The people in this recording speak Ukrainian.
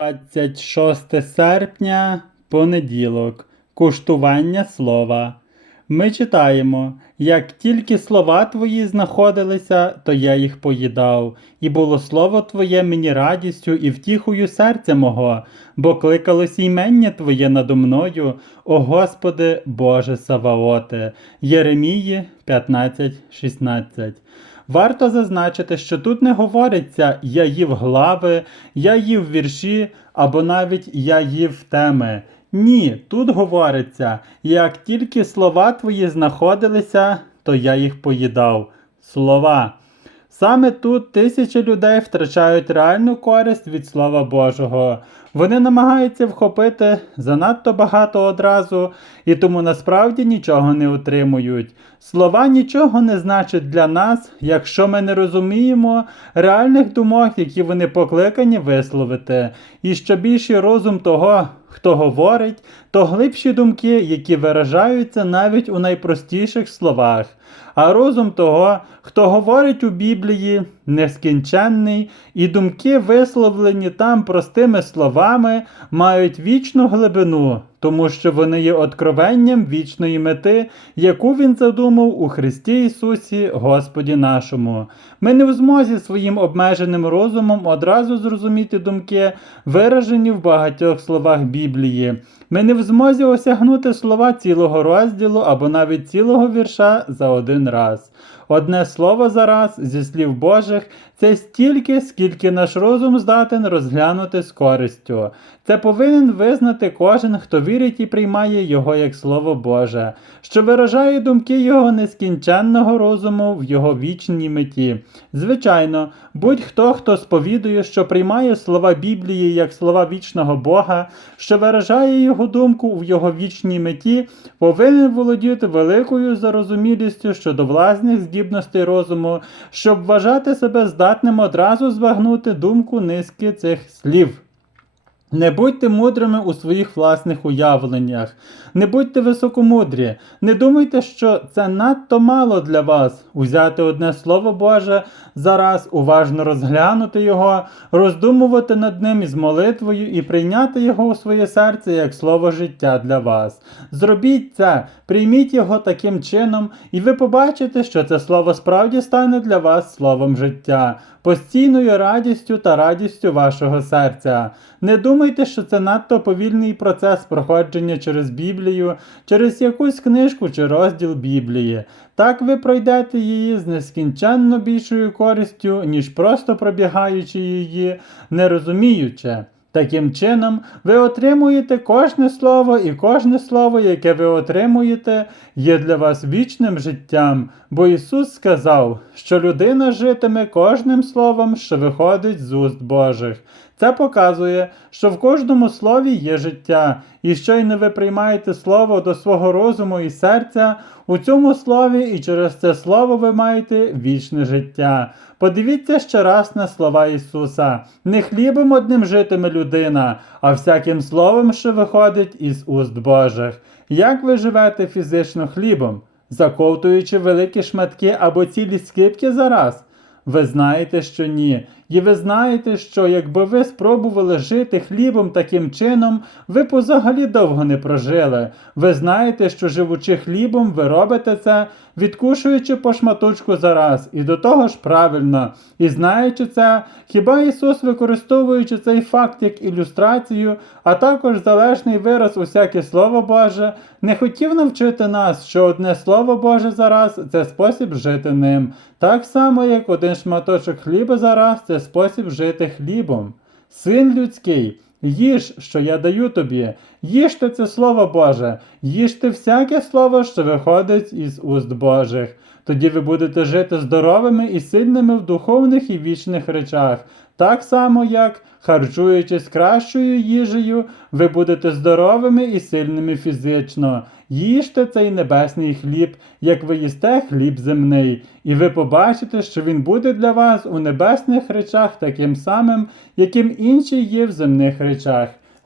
26 серпня, понеділок. Куштування слова. Ми читаємо: як тільки слова твої знаходилися, то я їх поїдав, і було слово Твоє мені радістю і втіхою серця мого, бо кликалось імення Твоє надо мною, о Господи, Боже Саваоте. Єремії 15.16 Варто зазначити, що тут не говориться я їв глави, я їв вірші або навіть я їв теми. Ні, тут говориться, як тільки слова твої знаходилися, то я їх поїдав. Слова. Саме тут тисячі людей втрачають реальну користь від Слова Божого. Вони намагаються вхопити занадто багато одразу і тому насправді нічого не отримують. Слова нічого не значать для нас, якщо ми не розуміємо реальних думок, які вони покликані висловити. І що більший розум того, хто говорить, то глибші думки, які виражаються навіть у найпростіших словах. А розум того, хто говорить у Біблії, нескінченний, і думки, висловлені там простими словами, мають вічну глибину, тому що вони є откровенням вічної мети, яку він задумав у Христі Ісусі, Господі нашому. Ми не в змозі своїм обмеженим розумом одразу зрозуміти думки, виражені в багатьох словах Біблії. Ми не в змозі осягнути слова цілого розділу або навіть цілого вірша за один раз. Одне слово за раз зі слів Божих це стільки, скільки наш розум здатен розглянути з користю. Це повинен визнати кожен, хто вірить і приймає його як Слово Боже, що виражає думки його нескінченного розуму в його вічній меті. Звичайно, будь-хто, хто сповідує, що приймає слова Біблії як слова вічного Бога, що виражає його думку в його вічній меті, повинен володіти великою зарозумілістю щодо власних здібностей розуму, щоб вважати себе здатним одразу збагнути думку низки цих слів. Не будьте мудрими у своїх власних уявленнях, не будьте високомудрі, не думайте, що це надто мало для вас узяти одне Слово Боже, зараз уважно розглянути його, роздумувати над ним із молитвою і прийняти його у своє серце як слово життя для вас. Зробіть це, прийміть його таким чином, і ви побачите, що це слово справді стане для вас словом життя, постійною радістю та радістю вашого серця. Не думайте, що це надто повільний процес проходження через Біблію, через якусь книжку чи розділ Біблії. Так ви пройдете її з нескінченно більшою користю, ніж просто пробігаючи її, не розуміючи. Таким чином, ви отримуєте кожне слово, і кожне слово, яке ви отримуєте, є для вас вічним життям, бо Ісус сказав, що людина житиме кожним словом, що виходить з уст Божих. Це показує, що в кожному слові є життя, і щойно ви приймаєте слово до свого розуму і серця, у цьому слові і через це слово ви маєте вічне життя. Подивіться ще раз на слова Ісуса: не хлібом одним житиме людина, а всяким словом, що виходить із уст Божих. Як ви живете фізично хлібом, заковтуючи великі шматки або цілі скипки за раз? Ви знаєте, що ні. І ви знаєте, що якби ви спробували жити хлібом таким чином, ви б взагалі довго не прожили. Ви знаєте, що живучи хлібом, ви робите це, відкушуючи по шматочку за раз, і до того ж правильно. І знаючи це, хіба Ісус, використовуючи цей факт як ілюстрацію, а також залежний вираз усяке Слово Боже, не хотів навчити нас, що одне Слово Боже зараз це спосіб жити ним, так само, як один шматочок хліба зараз це спосіб жити хлібом. Син людський, їж, що я даю тобі, їжте це Слово Боже, їжте всяке слово, що виходить із уст Божих. Тоді ви будете жити здоровими і сильними в духовних і вічних речах, так само, як, харчуючись кращою їжею, ви будете здоровими і сильними фізично. Їжте цей небесний хліб, як ви їсте хліб земний, і ви побачите, що він буде для вас у небесних речах таким самим, яким інші є в земних речах.